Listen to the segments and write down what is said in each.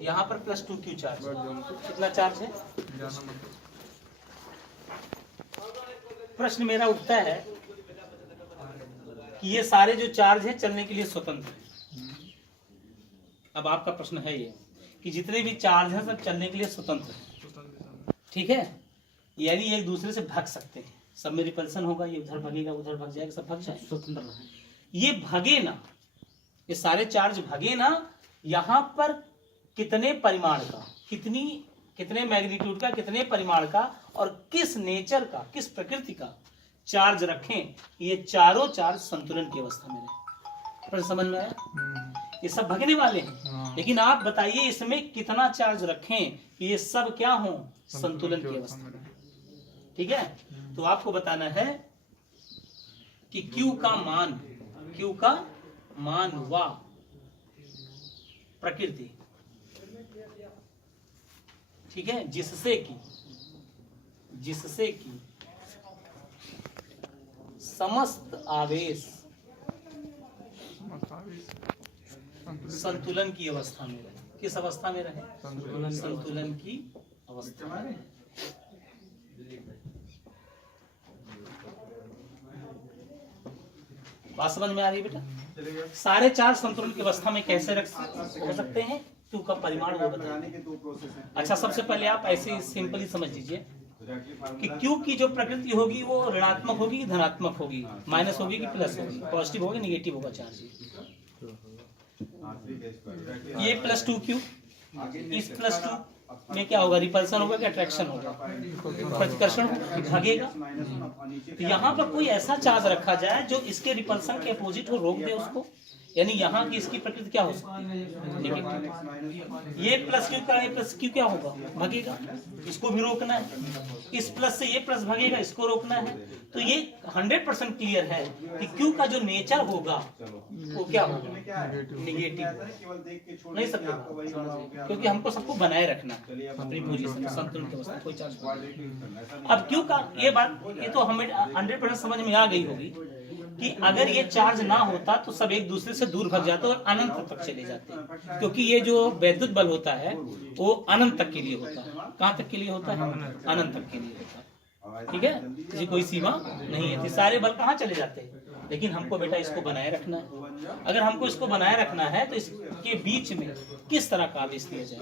यहाँ पर +2q charge, कितना चार्ज है? प्रश्न मेरा उठता है कि ये सारे जो चार्ज है चलने के लिए स्वतंत्र है। अब आपका प्रश्न है ये कि जितने भी चार्ज हैं सब चलने के लिए स्वतंत्र है, ठीक है, यानी एक दूसरे से भाग सकते हैं, सब में रिपल्सन होगा, ये उधर भागेगा उधर भाग जाएगा, सब भाग जाएगा, स्वतंत्र है। ये भागे ना, ये सारे चार्ज भागे ना, यहाँ पर कितने परिमाण का, कितने मैग्नीट्यूड का, कितने परिमाण का और किस नेचर का, किस प्रकृति का चार्ज रखें, ये चारों चार्ज संतुलन की अवस्था में रहे। प्रश्न समझ में आया? ये सब भगने वाले हैं, लेकिन आप बताइए इसमें कितना चार्ज रखें कि ये सब क्या हो, संतुलन की अवस्था में। ठीक है, तो आपको बताना है कि Q का मान व प्रकृति, ठीक है, जिससे कि समस्त आवेश संतुलन की अवस्था में रहे। किस अवस्था में रहे? संतुलन की अवस्था में। बात समझ में आ रही है बेटा? सारे चार संतुलन की अवस्था में कैसे हो सकते हैं? Q का परिमाण वो बताइए। अच्छा, सबसे पहले आप ऐसे सिंपली समझ लीजिए कि Q की जो प्रकृति होगी वो ऋणात्मक होगी कि धनात्मक होगी, माइनस होगी कि प्लस होगी, पॉजिटिव होगी निगेटिव होगा चार्ज। ये +2Q, इस +2 में क्या होगा? रिपल्सन होगा कि अट्रैक्शन होगा? प्रतिकर्षण भागेगा। तो यहाँ पर कोई ऐसा चार्ज रखा जाए जो इसके रिपल्सन के अपोजिट हो, रोक दे उसको, यानी यहाँ की इसकी प्रकृति क्या हो सकती है? निगेटिव। ये +Q का ये +Q क्या होगा? भागेगा, इसको भी रोकना है। इस प्लस से ये प्लस भागेगा, इसको रोकना है। तो ये 100% क्लियर है कि Q का जो नेचर होगा वो क्या होगा? निगेटिव। नहीं सकते, क्योंकि हमको सबको बनाए रखना अपनी पोजीशन, संतुलन की अवस्था, कोई चार्ज। अब Q का ये बात, ये तो हमें 100% समझ में आ गई होगी कि अगर ये चार्ज ना होता तो सब एक दूसरे से दूर भाग जाते और अनंत तक चले जाते, क्योंकि ये जो वैद्युत बल होता है वो अनंत तक के लिए होता है। कहाँ तक के लिए होता है? अनंत तक के लिए होता है। ठीक है, किसी कोई सीमा नहीं है। सारे बल कहाँ चले जाते हैं, लेकिन हमको बेटा इसको बनाए रखना है। अगर हमको इसको बनाए रखना है तो इसके बीच में किस तरह का आवेश दिया जाए,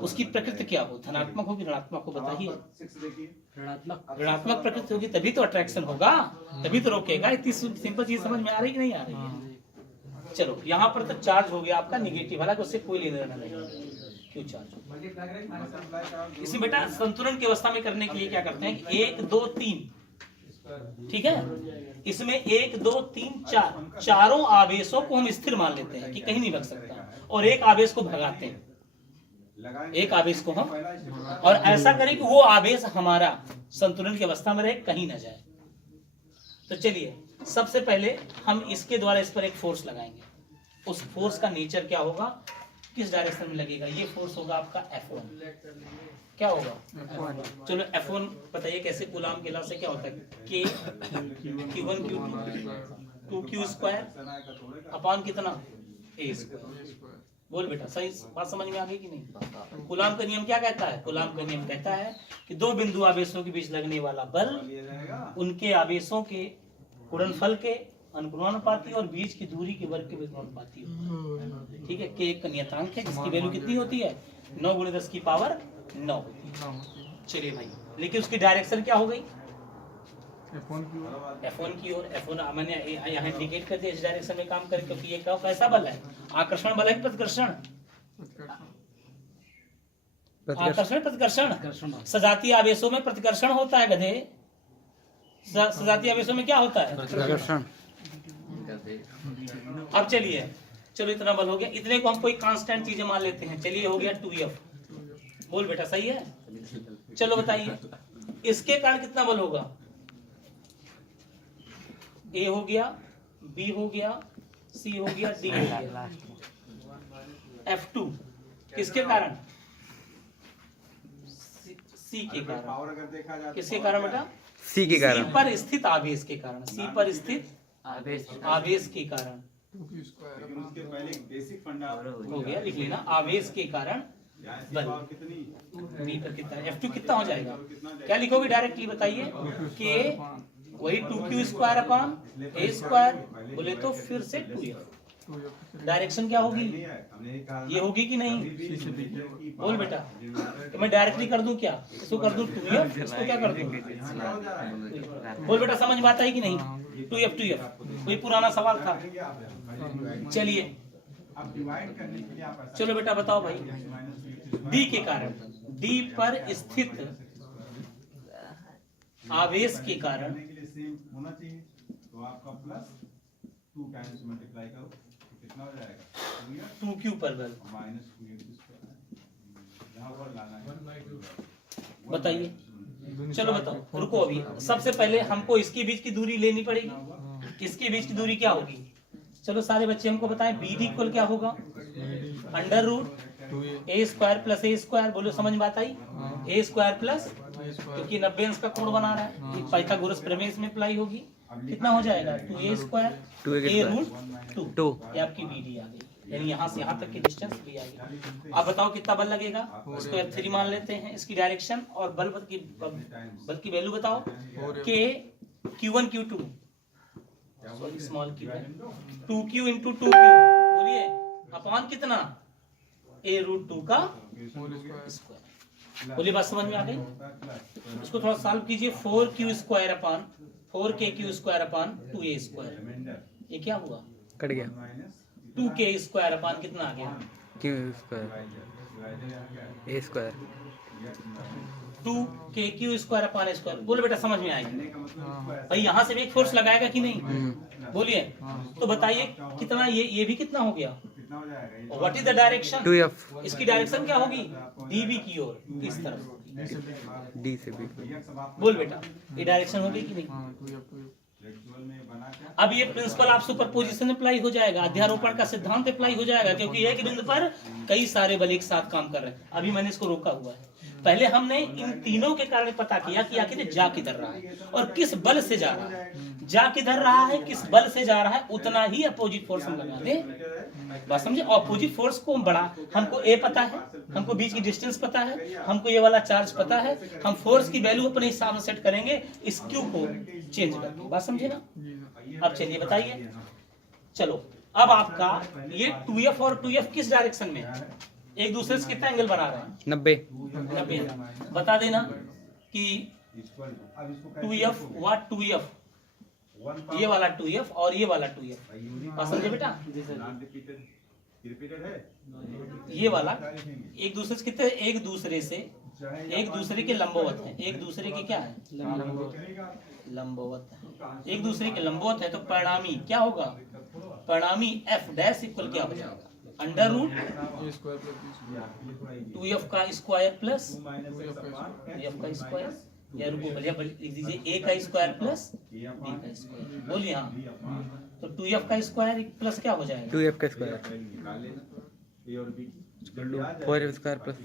उसकी प्रकृति क्या हो, धनात्मक हो कि ऋणात्मक हो? बताइए। ऋणात्मक प्रकृति होगी तभी तो अट्रैक्शन होगा, तभी तो रोकेगा। इतनी सिंपल चीज समझ में आ रही कि नहीं आ रही है? चलो, यहाँ पर तो चार्ज हो गया आपका निगेटिव, हालांकि उससे कोई लेना देना नहीं। क्यों चार्ज? इसी बेटा संतुलन की अवस्था में करने के लिए क्या करते हैं? 1 2 3, ठीक है, इसमें 1 2 3 4 चारों आवेशों को हम स्थिर मान लेते हैं कि कहीं नहीं भग सकता, और एक आवेश को भगाते हैं, एक आवेश को हम, और ऐसा करें कि वो आवेश हमारा संतुलन की अवस्था में रहे, कहीं ना जाए। तो चलिए, सबसे पहले हम इसके द्वारा इस पर एक फोर्स लगाएंगे। उस फोर्स का नेचर क्या होगा, किस डायरेक्शन में लगेगा? ये फोर्स होगा आपका F1। क्या होगा? चलो F1 बताइए कैसे? कूलाम के लॉ से क्या होता है? K Q1 Q2 2Q² upon कितना? A²। बोल बेटा, सही बात समझ में आ गई कि नहीं? कूलाम का नियम क्या कहता है? कूलाम का नियम कहता है कि दो बिंदु आवेशों के बीच लगने वाला बल उनके आवेशों के गुणनफल के अनुपाती और बीच की दूरी के वर्ग के अनुपाती होता है। ठीक है, K एक नियतांक है जिसकी वैल्यू कितनी होती है? 9 × 10 की पावर 9 होती है। चलिए भाई, लेकिन उसकी डायरेक्शन क्या हो गई? F1 की ओर। F1 मैंने यहाँ इंडिकेट कर दिया इस डायरेक्शन में काम करे, क्योंकि ये कैसा बल है? आकर्षण बल है कि प्रतिकर्षण? आकर्षण प्रतिकर्षण। सजातीय आवेशों में प्रतिकर्षण होता है गधे। सजातीय आवेशों में क्या होता है? प्रतिकर्षण। अब चलिए, चलो इतना बल हो गया, इतने को हम कोई कांस्टेंट चीजें मान लेते हैं। चलिए, हो गया 2F। बोल बेटा, सही है? चलो बताइए, इसके कारण कितना बल होगा? A हो गया, B हो गया, C हो गया, D हो गया। F2 किसके कारण? C के कारण। किसके कारण बेटा? C के कारण। C पर स्थित आवेश के कारण। C पर स्थित आवेश के कारण। लेकिन उसके पहले एक बेसिक फंडा हो गया, लिख लेना। आवेश के कारण बल कितनी V पर कितना, F2 कितना हो जाएगा, क्या लिखोगे डायरेक्टली बताइए कि वही 2q square upon a square, बोले तो फिर से 2f। डायरेक्शन क्या होगी, ये होगी कि नहीं, बोल बेटा। तो मैं डायरेक्टली कर दूं क्या, इसको कर दूं 2f, इसको क्या कर दूं, बोल बेटा समझ में आता है कि नहीं, 2f कोई पुराना सवाल था। चलिए चलो बेटा बताओ भाई, D के कारण, D पर स्थित आवेश के कारण होना चाहिए, तो आपका प्लस 2 टाइम्स मल्टीप्लाई करो तो कितना हो जाएगा, 2q पर बल, माइनस 2f यहाँ पर लाना है। बताइए, चलो बताओ, रुको अभी। सबसे पहले हमको इसके बीच की दूरी लेनी पड़ेगी। इसके बीच की दूरी क्या होगी, चलो सारे बच्चे हमको बताएं। BD इक्वल क्या होगा, under root a square plus a square, बोलो समझ में बात आई, a स्क्वायर प्लस, क्योंकि 90 अंश का कोण बना रहा है, पाइथागोरस प्रमेय में अप्लाई होगी, कितना हो जाएगा 2a स्क्वायर a रूट 2, ये आपकी BD आ गई, यानी यहाँ से यहाँ तक की डिस्टेंस भी आएगी। अब बताओ कितना बल लगेगा, उसको F3 मान लेते हैं, इसकी डायरेक्शन और बल की वैल्यू बताओ कि Q1 Q2 small q, 2q into 2q, बोलिए अपॉन कितना, a रूट 2 का स्क्वायर, बोलिए बात समझ में आ गई। इसको थोड़ा सॉल्व कीजिए, 4q square upon 4kq square upon 2a square, ये क्या हुआ, कट गया, 2k स्क्वायर अपान कितना आ गया, q square a square, 2kq square upon a square, बोलो बेटा समझ में आएगी भाई। यहाँ से भी एक फोर्स लगाएगा कि नहीं, बोलिए तो बताइए कितना, ये भी कितना हो गया, what is the direction, 2f, इसकी डायरेक्शन क्या होगी, db की ओर, इस तरफ, d से b, बोल बेटा ये डायरेक्शन होगी कि नहीं। अब ये प्रिंसिपल आप सुपरपोजिशन अप्लाई हो जाएगा, अध्यारोपण का सिद्धांत अप्लाई हो जाएगा, क्योंकि एक बिंदु पर कई सारे बल एक साथ काम कर रहे हैं। अभी मैंने इसको रोका हुआ है, पहले हमने इन तीनों के कारण पता किया कि आखिर जा किधर रहा है और किस बल से जा रहा है, जा किधर रहा है किस बल से जा रहा है, उतना ही अपोजिट फोर्स हम लगा दें, बात समझे। अपोजिट फोर्स को बड़ा, हमको ए पता है, हमको बीच की डिस्टेंस पता है, हमको ये वाला चार्ज पता है, हम फोर्स की वैल्यू अपने हिसाब से सेट करेंगे इस क्यू को चेंज करके, बात समझे ना। अब चलिए बताइए, चलो अब आपका ये 2f और 2f किस डायरेक्शन में एक दूसरे से कितना एंगल बना रहे हैं, 90 बता देना कि 2f व्हाट 2f, ये वाला 2f और ये वाला 2f, बात समझे बेटा। ये वाला एक दूसरे से कितने, एक दूसरे के लंबवत है, एक दूसरे के क्या है, लंबवत है, एक दूसरे के लंबवत है, तो परिणामी क्या होगा, परिणामी f डैश इक्वल क्या हो जाएगा, अंडर रूट 2f का स्क्वायर प्लस 2f का स्क्वायर, या रुको बढ़िया लिख दीजिए a का स्क्वायर प्लस b का स्क्वायर, बोलिए हाँ, तो 2f का स्क्वायर प्लस क्या हो जाएगा, 2f का square, 4f square plus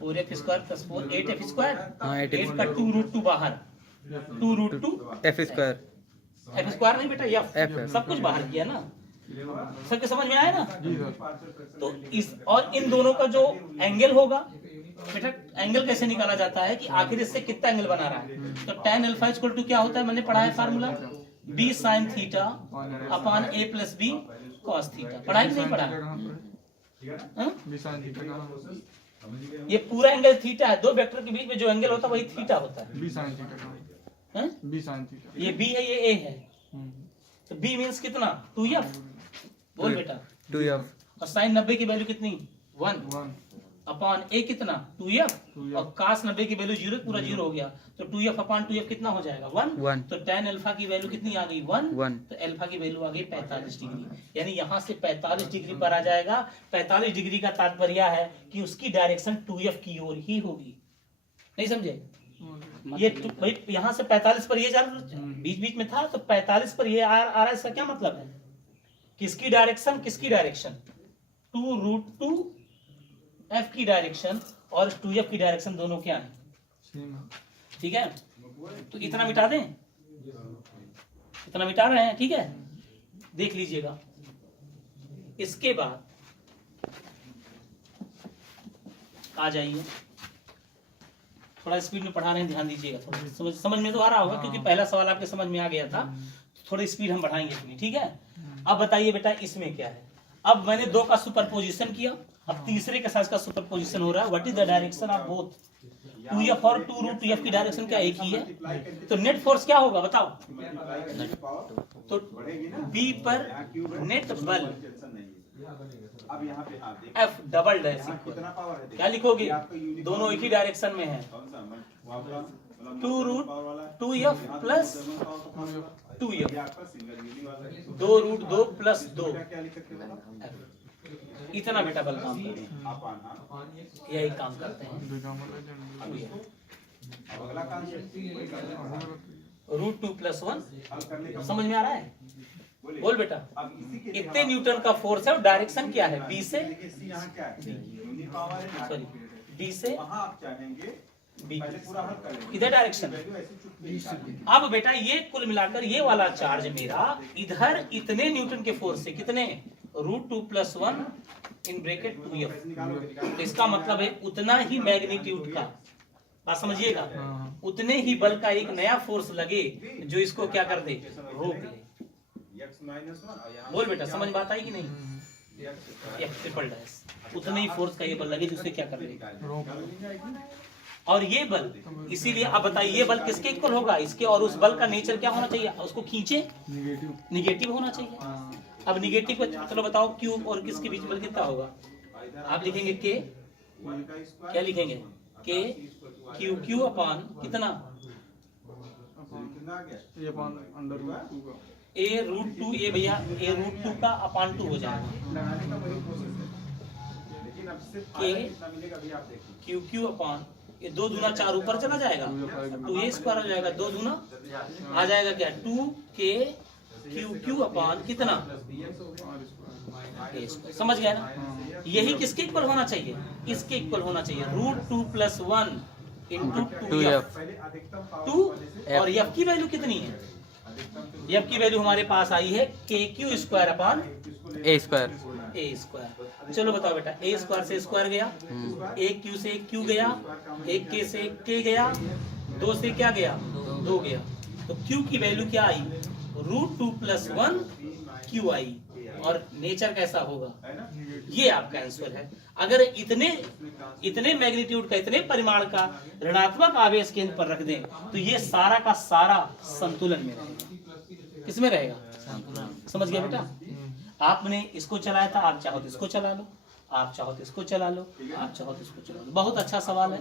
4f square plus 4 8f square, हाँ 8 का 2 रूट 2 बाहर, 2 root 2 f square, f square नहीं बेटा F, सब कुछ बाहर किया ना, सबके समझ में आया ना। तो इस और इन दोनों का जो एंगल होगा बेटा, एंगल कैसे निकाला जाता है कि आखिर इससे कितना एंगल बना रहा है, तो tan अल्फा इक्वल टू क्या होता है, मैंने पढ़ा है formula b sin theta upon a plus b cos theta, पढ़ा है कि नहीं पढ़ा, ये पूरा एंगल थीटा है, दो वेक्टर के बीच में जो एंगल होता है वही थीटा होता है, ये b है ये a है, तो b मींस कितना 2f, बोल बेटा 2f, और साइन 90 की वैल्यू कितनी 1 अपॉन a कितना 2f, और cos 90 की वैल्यू 0 पूरा 0 हो गया, तो 2f अपॉन 2f कितना हो जाएगा 1, तो tan अल्फा की वैल्यू कितनी आ गई 1, तो अल्फा की वैल्यू आ गई 45 डिग्री, यानी यहाँ से 45 डिग्री पर आ जाएगा। 45 डिग्री का तात्पर्य है कि उसकी डायरेक्शन 2f की ओर ही होगी, नहीं समझे, ये भाई यहाँ से 45 पर ये जा बीच बीच में था, तो 45 पर ये आ रहा है, इसका क्या मतलब है, किसकी डायरेक्शन 2 रूट 2 f की डायरेक्शन और 2f की डायरेक्शन दोनों क्या है, ठीक है, तो इतना मिटा दें, इतना मिटा रहे हैं, ठीक है, देख लीजिएगा इसके बाद आ जाइए, थोड़ा स्पीड में पढ़ा रहे हैं, ध्यान दीजिएगा, थोड़ा समझ में तो आ रहा होगा क्योंकि पहला सवाल आपके समझ में आ गया था। थोड़ी स्पीड हम बढ़ाएंगे अपनी, ठीक है। अब बताइए बेटा इसमें क्या है। अब मैंने दो का सुपरपोजिशन किया, अब तीसरे के साथ का सुपरपोजिशन हो रहा है। What is the direction of both? 2f और 2√2f की डायरेक्शन क्या एक ही है? तो नेट फोर्स क्या होगा बताओ? तो B पर नेट बल अब यहाँ पे आप देखिए F डबल डैश कितना पावर है, क्या लिखोगे? दोनों एक ही डायरेक्शन में है। कौन सा वो आपका 2√2f प्लस 2f, ये आपका सिंगल यूनिट वाला है। 2√2 प्लस 2, क्या लिख सकते हो आप? इतना बेटा बल काम करते हैं, अपान, हाँ। यही काम करते हैं। अब अगला काम वही करना है। √2 प्लस 1 हल करने का समझ में आ रहा है? बोलिए। बोल बेटा। अब इसी के लिए इतने न्यूटन का फोर्स है और डायरेक्शन क्या है? B से, देखिए सी यहाँ क्या है, यूनिट पावर है ना, सॉरी B से वहाँ आप चाहेंगे B, पहले पूरा हल कर लेंगे। इधर डायरेक्शन। वैल्यू ऐसे चुपके निकालेंगे। अब बेटा ये कुल मिलाकर ये वाला चार्ज मेरा इधर इतने न्यूटन के फोर्स से, कितने? √2 प्लस 1 इन ब्रैकेट 2f। ऐसे निकालोगे, निकालोगे। इसका मतलब है उतना ही मैग्नीट्यूड का, बात समझिएगा, उतने ही बल का एक नया फोर्स लगे जो इसको क्या कर दे, रोक ले। x minus 1 और यहाँ बोल बेटा, समझ बात आई कि नहीं? F ट्रिपल डैश, उतने ही फोर्स का ये बल लगे जिससे क्या कर ले। और ये बल, इसीलिए अब बताइए ये बल किसके इक्वल होगा? इसके। और उस बल का नेचर क्या होना चाहिए? उसको खींचे, निगेटिव होना चाहिए। अब निगेटिव को चलो बताओ Q और किसके बीच बल कितना होगा? आप लिखेंगे K, क्या लिखेंगे? K Q अपान कितना? कितना आ गया? A√2, ये भैया A√2 का अपान 2 हो जाएगा। लगाने का वही प्रोसेस है, लेकिन अब सिर्फ K कितना मिलेगा अभी आप देखिए। Q अपान, ये 2 दूना 4 ऊपर चला जाएगा, 2a स्क्वायर हो जाएगा, 2 दूना आ जाएगा क्या? 2K Q अपान कितना? A square. समझ गया ना? यही किसके इक्वल होना चाहिए? इसके इक्वल होना चाहिए। √2 प्लस 1 इंटू 2f, पहले अधिकतम 2 और f की वैल्यू कितनी है? f की वैल्यू हमारे पास आई है KQ square upon A square. A square. चलो बताओ बेटा, A स्क्वायर से स्क्वायर गया, एक Q से एक Q गया, एक K से एक K गया, 2 से क्या गया? 2 गया। तो Q की वैल्यू क्या आई? √2 प्लस 1 Q आई। और नेचर कैसा होगा? ये आपका आंसर है। अगर इतने मैग्नीट्यूड का, इतने परिमाण का ऋणात्मक आवेश केंद्र पर रख दें तो ये सारा का सारा संतुलन में रहेगा। किसमें रहेगा? समझ गया बेटा? आपने इसको चलाया था, आप चाहो तो इसको चला लो, आप चाहो तो इसको चला लो, आप चाहो तो इसको चला लो। बहुत अच्छा सवाल है,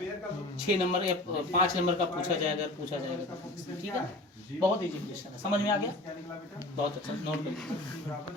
6 नंबर या 5 नंबर का पूछा जाएगा तो, ठीक है। बहुत इजी क्वेश्चन है, समझ में आ गया? बहुत अच्छा, नोट कर लीजिए।